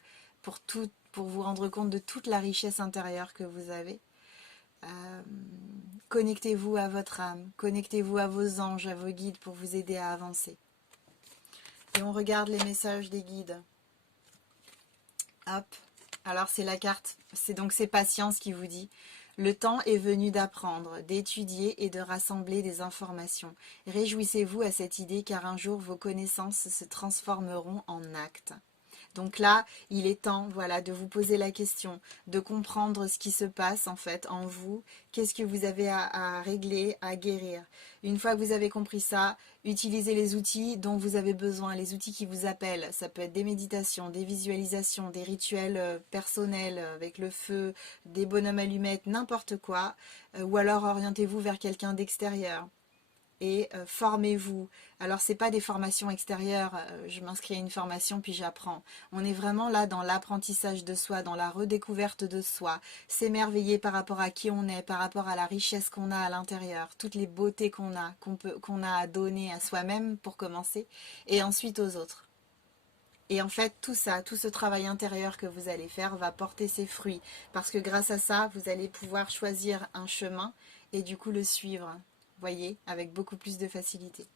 pour vous rendre compte de toute la richesse intérieure que vous avez. Euh, Connectez-vous à votre âme, connectez-vous à vos anges, à vos guides pour vous aider à avancer. Et on regarde les messages des guides. Hop, alors c'est la carte, c'est patience qui vous dit. Le temps est venu d'apprendre, d'étudier et de rassembler des informations. Réjouissez-vous à cette idée car un jour vos connaissances se transformeront en actes. Donc là, il est temps, voilà, de vous poser la question, de comprendre ce qui se passe en fait en vous, qu'est-ce que vous avez à régler, à guérir. Une fois que vous avez compris ça, utilisez les outils dont vous avez besoin, les outils qui vous appellent. Ça peut être des méditations, des visualisations, des rituels personnels avec le feu, des bonhommes allumettes, n'importe quoi. Ou alors orientez-vous vers quelqu'un d'extérieur et formez-vous. Alors c'est pas des formations extérieures, je m'inscris à une formation puis j'apprends. On est vraiment là dans l'apprentissage de soi, dans la redécouverte de soi, s'émerveiller par rapport à qui on est, par rapport à la richesse qu'on a à l'intérieur, toutes les beautés qu'on a à donner à soi-même pour commencer, et ensuite aux autres. Et en fait, tout ça, tout ce travail intérieur que vous allez faire va porter ses fruits. Parce que grâce à ça, vous allez pouvoir choisir un chemin et du coup le suivre, voyez, avec beaucoup plus de facilité.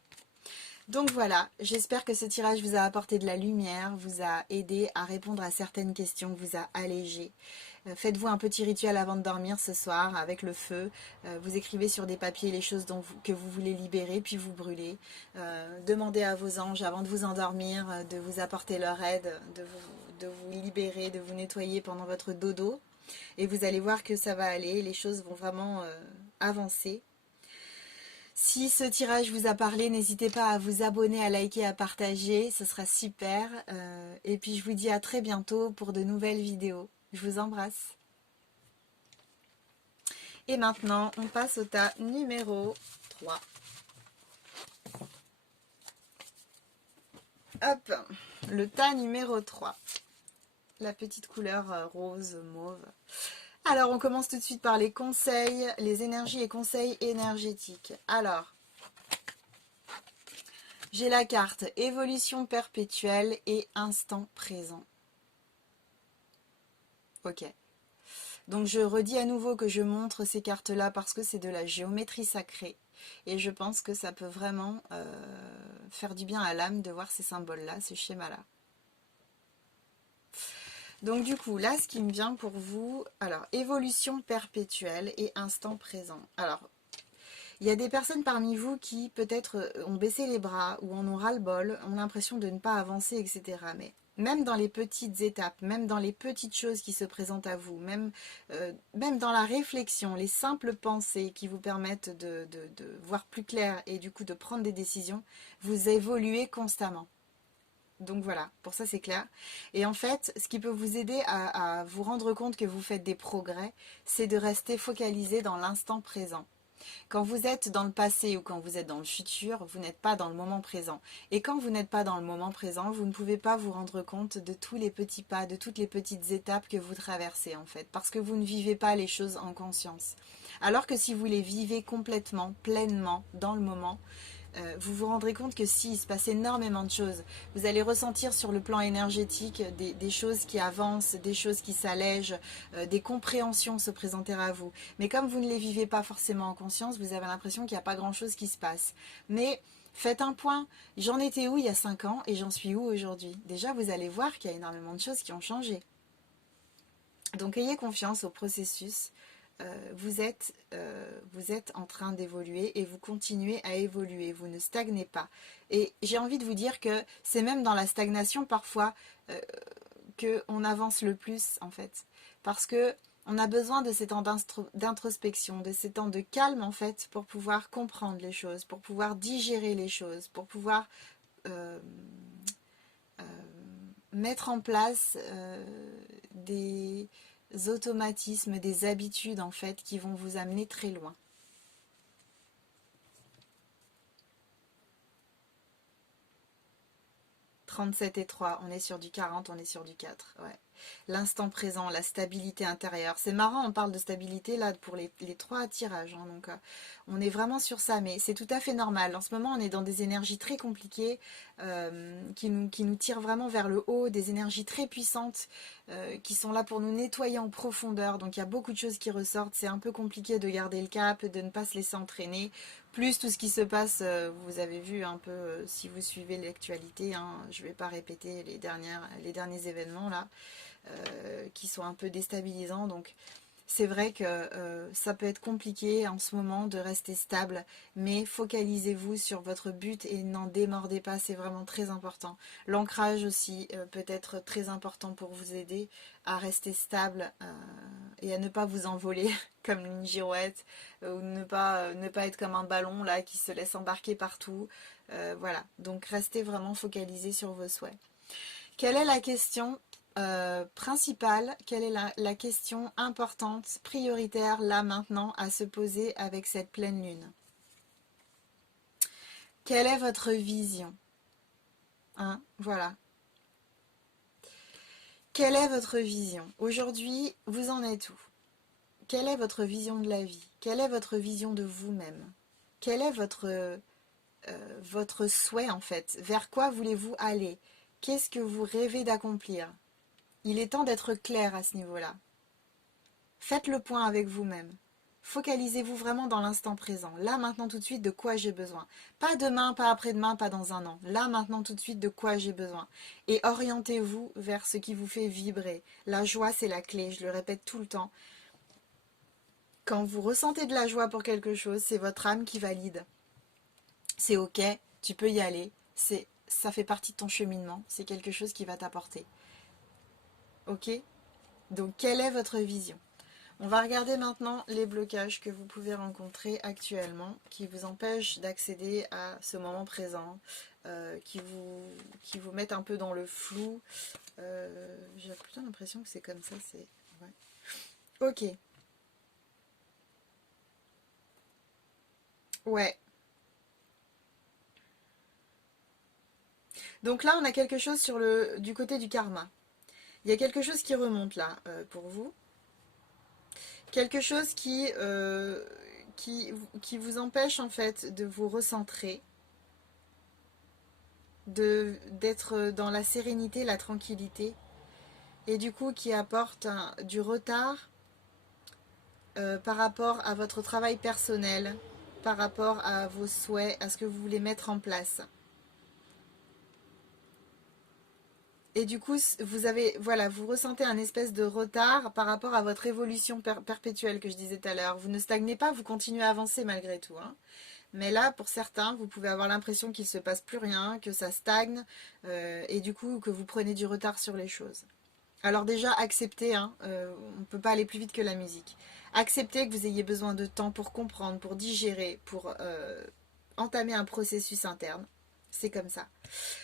Donc voilà, j'espère que ce tirage vous a apporté de la lumière, vous a aidé à répondre à certaines questions, vous a allégé. Faites-vous un petit rituel avant de dormir ce soir avec le feu. Vous écrivez sur des papiers les choses que vous voulez libérer, puis vous brûlez. Demandez à vos anges avant de vous endormir de vous apporter leur aide, de vous libérer, de vous nettoyer pendant votre dodo. Et vous allez voir que ça va aller, les choses vont vraiment avancer. Si ce tirage vous a parlé, n'hésitez pas à vous abonner, à liker, à partager, ce sera super. Et puis je vous dis à très bientôt pour de nouvelles vidéos. Je vous embrasse. Et maintenant, on passe au tas numéro 3. Hop, le tas numéro 3. La petite couleur rose, mauve. Alors, on commence tout de suite par les conseils, les énergies et conseils énergétiques. Alors, j'ai la carte évolution perpétuelle et instant présent. Ok. Donc je redis à nouveau que je montre ces cartes-là parce que c'est de la géométrie sacrée. Et je pense que ça peut vraiment faire du bien à l'âme de voir ces symboles-là, ces schémas-là. Donc du coup, là, ce qui me vient pour vous, alors, évolution perpétuelle et instant présent. Alors, il y a des personnes parmi vous qui peut-être ont baissé les bras ou en ont ras-le-bol, ont l'impression de ne pas avancer, etc. Mais même dans les petites étapes, même dans les petites choses qui se présentent à vous, même dans la réflexion, les simples pensées qui vous permettent de voir plus clair et du coup de prendre des décisions, vous évoluez constamment. Donc voilà, pour ça c'est clair. Et en fait, ce qui peut vous aider à vous rendre compte que vous faites des progrès, c'est de rester focalisé dans l'instant présent. Quand vous êtes dans le passé ou quand vous êtes dans le futur, vous n'êtes pas dans le moment présent. Et quand vous n'êtes pas dans le moment présent, vous ne pouvez pas vous rendre compte de tous les petits pas, de toutes les petites étapes que vous traversez en fait, parce que vous ne vivez pas les choses en conscience. Alors que si vous les vivez complètement, pleinement, dans le moment, vous vous rendrez compte que si, il se passe énormément de choses. Vous allez ressentir sur le plan énergétique des choses qui avancent, des choses qui s'allègent, des compréhensions se présenter à vous. Mais comme vous ne les vivez pas forcément en conscience, vous avez l'impression qu'il n'y a pas grand-chose qui se passe. Mais faites un point. J'en étais où il y a 5 ans et j'en suis où aujourd'hui? Déjà, vous allez voir qu'il y a énormément de choses qui ont changé. Donc ayez confiance au processus. Vous êtes en train d'évoluer et vous continuez à évoluer, vous ne stagnez pas. Et j'ai envie de vous dire que c'est même dans la stagnation parfois qu'on avance le plus en fait. Parce que on a besoin de ces temps d'introspection, de ces temps de calme en fait, pour pouvoir comprendre les choses, pour pouvoir digérer les choses, pour pouvoir euh, euh, mettre en place des automatismes, des habitudes en fait qui vont vous amener très loin. 37 et 3, on est sur du 40, on est sur du 4. Ouais. L'instant présent, la stabilité intérieure. C'est marrant, on parle de stabilité là pour les trois tirages. Hein, donc on est vraiment sur ça, mais c'est tout à fait normal. En ce moment, on est dans des énergies très compliquées qui nous tirent vraiment vers le haut, des énergies très puissantes qui sont là pour nous nettoyer en profondeur. Donc il y a beaucoup de choses qui ressortent. C'est un peu compliqué de garder le cap, de ne pas se laisser entraîner. Plus tout ce qui se passe, vous avez vu un peu, si vous suivez l'actualité, hein, je ne vais pas répéter les derniers événements là, qui sont un peu déstabilisants. Donc c'est vrai que ça peut être compliqué en ce moment de rester stable, mais focalisez-vous sur votre but et n'en démordez pas, c'est vraiment très important. L'ancrage aussi peut être très important pour vous aider à rester stable et à ne pas vous envoler comme une girouette ou ne pas être comme un ballon là qui se laisse embarquer partout. Voilà, donc restez vraiment focalisé sur vos souhaits. Quelle est la question principale, quelle est la question importante, prioritaire là maintenant à se poser avec cette pleine lune? Quelle est votre vision? Hein, voilà. Quelle est votre vision? Aujourd'hui, vous en êtes où? Quelle est votre vision de la vie? Quelle est votre vision de vous-même? Quel est votre souhait en fait? Vers quoi voulez-vous aller? Qu'est-ce que vous rêvez d'accomplir? Il est temps d'être clair à ce niveau-là. Faites le point avec vous-même. Focalisez-vous vraiment dans l'instant présent. Là, maintenant, tout de suite, de quoi j'ai besoin. Pas demain, pas après-demain, pas dans un an. Là, maintenant, tout de suite, de quoi j'ai besoin. Et orientez-vous vers ce qui vous fait vibrer. La joie, c'est la clé. Je le répète tout le temps. Quand vous ressentez de la joie pour quelque chose, c'est votre âme qui valide. C'est ok, tu peux y aller. Ça fait partie de ton cheminement. C'est quelque chose qui va t'apporter. Ok? Donc, quelle est votre vision? On va regarder maintenant les blocages que vous pouvez rencontrer actuellement qui vous empêchent d'accéder à ce moment présent, qui vous mettent un peu dans le flou. J'ai plutôt l'impression que c'est comme ça. Ouais. Ok. Ouais. Donc là, on a quelque chose du côté du karma. Il y a quelque chose qui remonte là pour vous. Quelque chose qui vous empêche en fait de vous recentrer, d'être dans la sérénité, la tranquillité, et du coup qui apporte du retard par rapport à votre travail personnel, par rapport à vos souhaits, à ce que vous voulez mettre en place. Et du coup, vous ressentez un espèce de retard par rapport à votre évolution perpétuelle que je disais tout à l'heure. Vous ne stagnez pas, vous continuez à avancer malgré tout. Hein. Mais là, pour certains, vous pouvez avoir l'impression qu'il ne se passe plus rien, que ça stagne, et du coup que vous prenez du retard sur les choses. Alors déjà, acceptez, hein, on ne peut pas aller plus vite que la musique. Acceptez que vous ayez besoin de temps pour comprendre, pour digérer, pour entamer un processus interne. C'est comme ça.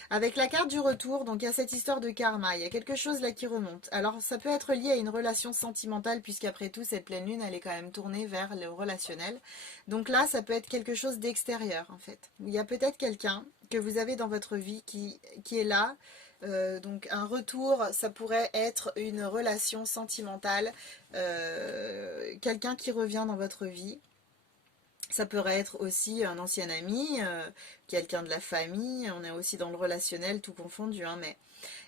Avec la carte du retour, donc il y a cette histoire de karma, il y a quelque chose là qui remonte. Alors ça peut être lié à une relation sentimentale, puisqu'après tout, cette pleine lune, elle est quand même tournée vers le relationnel. Donc là, ça peut être quelque chose d'extérieur, en fait. Il y a peut-être quelqu'un que vous avez dans votre vie qui est là. Donc un retour, ça pourrait être une relation sentimentale, quelqu'un qui revient dans votre vie. Ça pourrait être aussi un ancien ami, quelqu'un de la famille, on est aussi dans le relationnel, tout confondu, hein, mais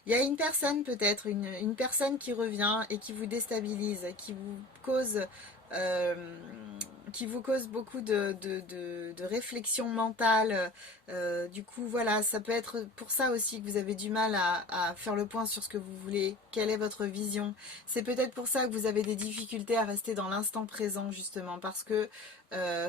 il y a une personne peut-être, une personne qui revient et qui vous déstabilise, euh, qui vous cause beaucoup de réflexion mentale. Du coup, voilà, ça peut être pour ça aussi que vous avez du mal à faire le point sur ce que vous voulez, quelle est votre vision. C'est peut-être pour ça que vous avez des difficultés à rester dans l'instant présent, justement, parce que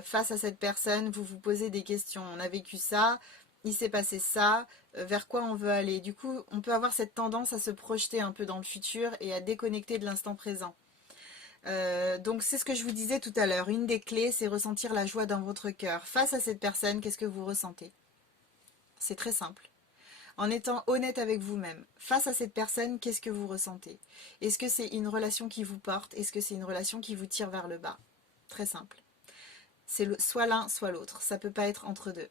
face à cette personne, vous vous posez des questions. On a vécu ça, il s'est passé ça, vers quoi on veut aller. Du coup, on peut avoir cette tendance à se projeter un peu dans le futur et à déconnecter de l'instant présent. Donc c'est ce que je vous disais tout à l'heure. Une des clés, c'est ressentir la joie dans votre cœur. Face à cette personne, qu'est-ce que vous ressentez? C'est très simple. En étant honnête avec vous-même, face à cette personne, qu'est-ce que vous ressentez? Est-ce que c'est une relation qui vous porte? Est-ce que c'est une relation qui vous tire vers le bas? Très simple. C'est soit l'un, soit l'autre. Ça peut pas être entre deux.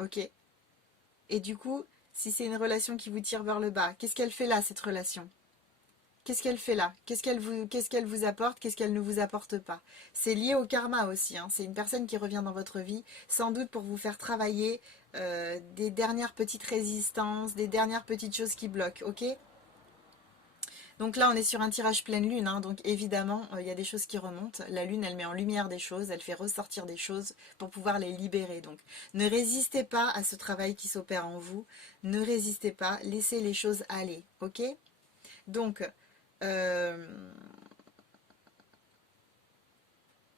Ok? Et du coup, si c'est une relation qui vous tire vers le bas, qu'est-ce qu'elle fait là, cette relation? Qu'est-ce qu'elle fait là? Qu'est-ce qu'elle vous apporte? Qu'est-ce qu'elle ne vous apporte pas? C'est lié au karma aussi, hein. C'est une personne qui revient dans votre vie, sans doute pour vous faire travailler des dernières petites résistances, des dernières petites choses qui bloquent, ok? Donc là, on est sur un tirage pleine lune, hein, donc évidemment, il y a des choses qui remontent. La lune, elle met en lumière des choses, elle fait ressortir des choses pour pouvoir les libérer. Donc ne résistez pas à ce travail qui s'opère en vous, ne résistez pas, laissez les choses aller, ok? Donc,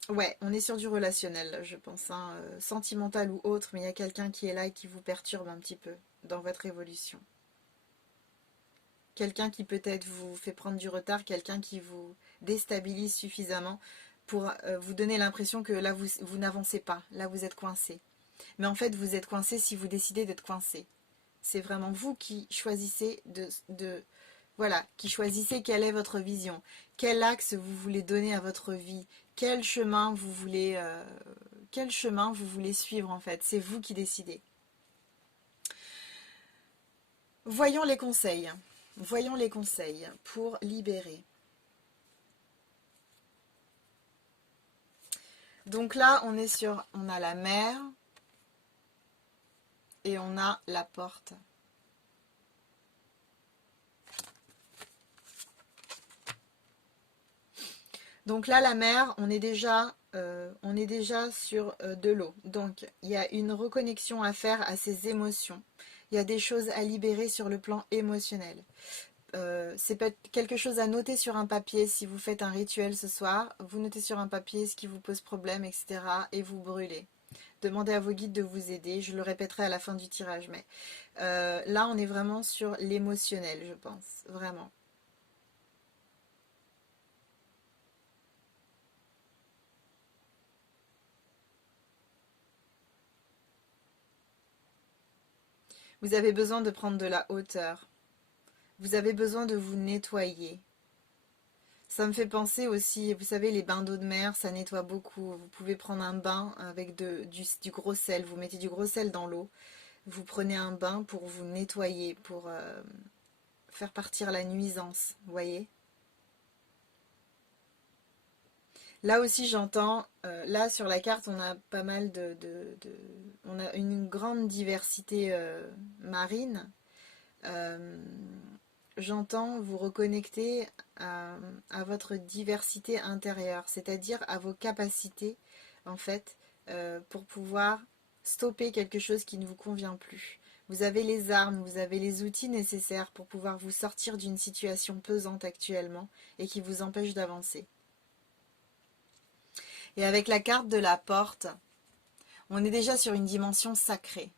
ouais, on est sur du relationnel, je pense, hein, sentimental ou autre, mais il y a quelqu'un qui est là et qui vous perturbe un petit peu dans votre évolution. Quelqu'un qui peut-être vous fait prendre du retard, quelqu'un qui vous déstabilise suffisamment pour vous donner l'impression que là, vous n'avancez pas, là, vous êtes coincé. Mais en fait, vous êtes coincé si vous décidez d'être coincé. C'est vraiment vous qui choisissez voilà, qui choisissez quelle est votre vision, quel axe vous voulez donner à votre vie, quel chemin vous voulez suivre en fait. C'est vous qui décidez. Voyons les conseils. Voyons les conseils pour libérer. Donc là, on a la mer et on a la porte. Donc là, la mer, on est déjà sur de l'eau. Donc, il y a une reconnexion à faire à ses émotions. Il y a des choses à libérer sur le plan émotionnel. C'est peut-être quelque chose à noter sur un papier si vous faites un rituel ce soir. Vous notez sur un papier ce qui vous pose problème, etc. et vous brûlez. Demandez à vos guides de vous aider. Je le répéterai à la fin du tirage. Mais là, on est vraiment sur l'émotionnel, je pense. Vraiment. Vous avez besoin de prendre de la hauteur. Vous avez besoin de vous nettoyer. Ça me fait penser aussi, vous savez, les bains d'eau de mer, ça nettoie beaucoup. Vous pouvez prendre un bain avec du gros sel. Vous mettez du gros sel dans l'eau. Vous prenez un bain pour vous nettoyer, pour faire partir la nuisance. Vous voyez? Là aussi, j'entends, là sur la carte, on a pas mal on a une grande diversité marine. Euh, J'entends vous reconnecter à votre diversité intérieure, c'est-à-dire à vos capacités, en fait, pour pouvoir stopper quelque chose qui ne vous convient plus. Vous avez les armes, vous avez les outils nécessaires pour pouvoir vous sortir d'une situation pesante actuellement et qui vous empêche d'avancer. Et avec la carte de la porte, on est déjà sur une dimension sacrée.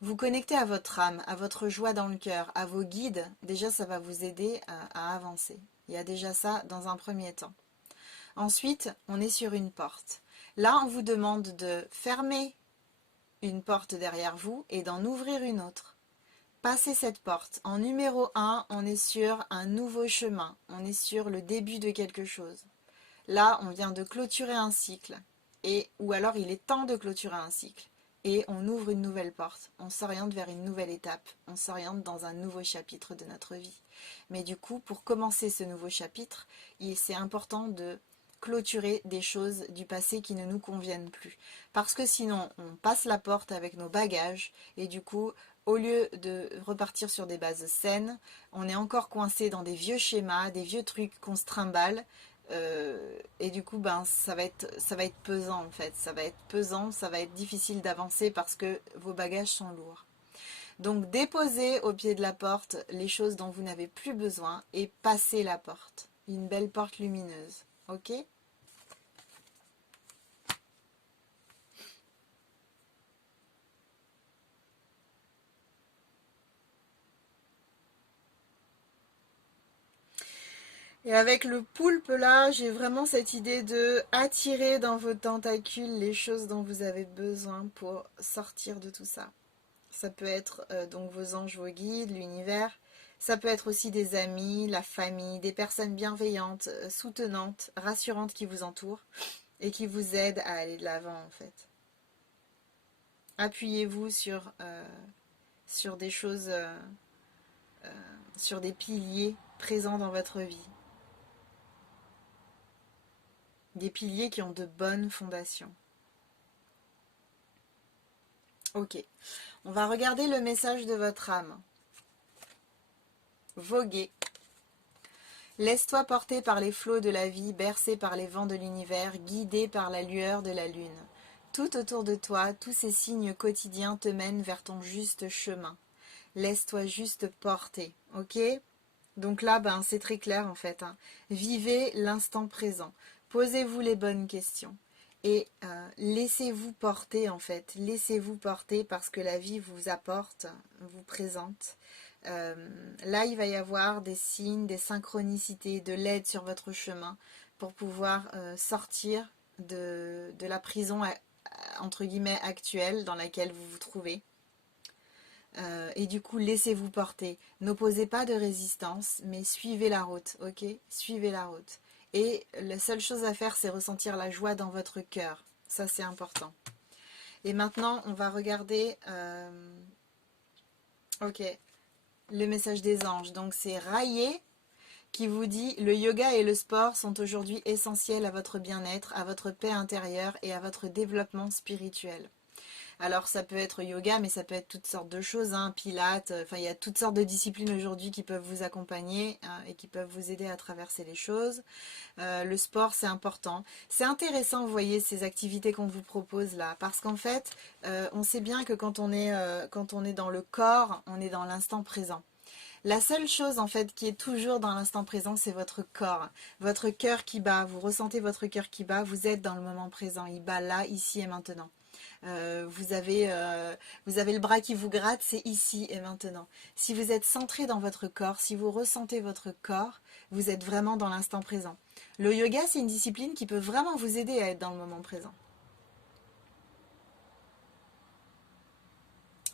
Vous connectez à votre âme, à votre joie dans le cœur, à vos guides, déjà ça va vous aider à avancer. Il y a déjà ça dans un premier temps. Ensuite, on est sur une porte. Là, on vous demande de fermer une porte derrière vous et d'en ouvrir une autre. Passez cette porte. En numéro 1, on est sur un nouveau chemin. On est sur le début de quelque chose. Là, on vient de clôturer un cycle. Ou alors, il est temps de clôturer un cycle. Et on ouvre une nouvelle porte. On s'oriente vers une nouvelle étape. On s'oriente dans un nouveau chapitre de notre vie. Mais du coup, pour commencer ce nouveau chapitre, c'est important de clôturer des choses du passé qui ne nous conviennent plus. Parce que sinon, on passe la porte avec nos bagages et du coup, au lieu de repartir sur des bases saines, on est encore coincé dans des vieux schémas, des vieux trucs qu'on se trimballe. Et du coup, ben, ça va être pesant en fait. Ça va être pesant, ça va être difficile d'avancer parce que vos bagages sont lourds. Donc déposez au pied de la porte les choses dont vous n'avez plus besoin et passez la porte. Une belle porte lumineuse. Ok? Et avec le poulpe là, j'ai vraiment cette idée de attirer dans vos tentacules les choses dont vous avez besoin pour sortir de tout ça. Ça peut être donc vos anges, vos guides, l'univers. Ça peut être aussi des amis, la famille, des personnes bienveillantes, soutenantes, rassurantes qui vous entourent et qui vous aident à aller de l'avant en fait. Appuyez-vous sur des choses, sur des piliers présents dans votre vie. Des piliers qui ont de bonnes fondations. Ok, on va regarder le message de votre âme. Voguer. Laisse-toi porter par les flots de la vie, bercé par les vents de l'univers, guidé par la lueur de la lune. Tout autour de toi, tous ces signes quotidiens te mènent vers ton juste chemin. Laisse-toi juste porter, ok? Donc là, c'est très clair en fait, hein. Vivez l'instant présent. Posez-vous les bonnes questions. Et laissez-vous porter en fait. Laissez-vous porter parce que la vie vous apporte, vous présente. Là, il va y avoir des signes, des synchronicités, de l'aide sur votre chemin pour pouvoir sortir de la prison entre guillemets actuelle dans laquelle vous vous trouvez. Et du coup, laissez-vous porter. N'opposez pas de résistance, mais suivez la route, ok? Suivez la route. Et la seule chose à faire, c'est ressentir la joie dans votre cœur. Ça, c'est important. Et maintenant, on va regarder... ok, le message des anges. Donc, c'est Raillé qui vous dit « Le yoga et le sport sont aujourd'hui essentiels à votre bien-être, à votre paix intérieure et à votre développement spirituel. » Alors ça peut être yoga, mais ça peut être toutes sortes de choses, hein, pilates, enfin il y a toutes sortes de disciplines aujourd'hui qui peuvent vous accompagner et qui peuvent vous aider à traverser les choses. Le sport c'est important. C'est intéressant, vous voyez, ces activités qu'on vous propose là, parce qu'en fait, on sait bien que quand on est dans le corps, on est dans l'instant présent. La seule chose en fait qui est toujours dans l'instant présent, c'est votre corps, votre cœur qui bat. Vous ressentez votre cœur qui bat, vous êtes dans le moment présent, il bat là, ici et maintenant. Vous avez le bras qui vous gratte, c'est ici et maintenant. Si vous êtes centré dans votre corps, si vous ressentez votre corps, vous êtes vraiment dans l'instant présent. Le yoga, c'est une discipline qui peut vraiment vous aider à être dans le moment présent.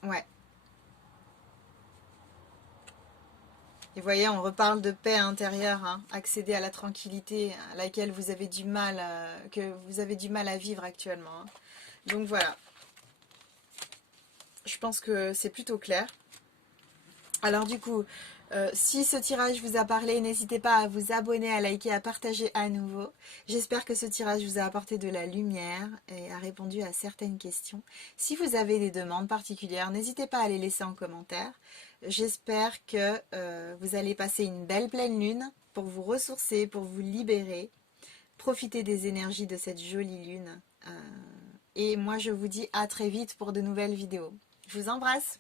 Ouais. Et vous voyez, on reparle de paix intérieure, hein, accéder à la tranquillité à laquelle vous avez du mal, que vous avez du mal à vivre actuellement, hein. Donc voilà, je pense que c'est plutôt clair. Alors du coup, si ce tirage vous a parlé, n'hésitez pas à vous abonner, à liker, à partager à nouveau. J'espère que ce tirage vous a apporté de la lumière et a répondu à certaines questions. Si vous avez des demandes particulières, n'hésitez pas à les laisser en commentaire. J'espère que vous allez passer une belle pleine lune pour vous ressourcer, pour vous libérer. Profitez des énergies de cette jolie lune. Et moi, je vous dis à très vite pour de nouvelles vidéos. Je vous embrasse!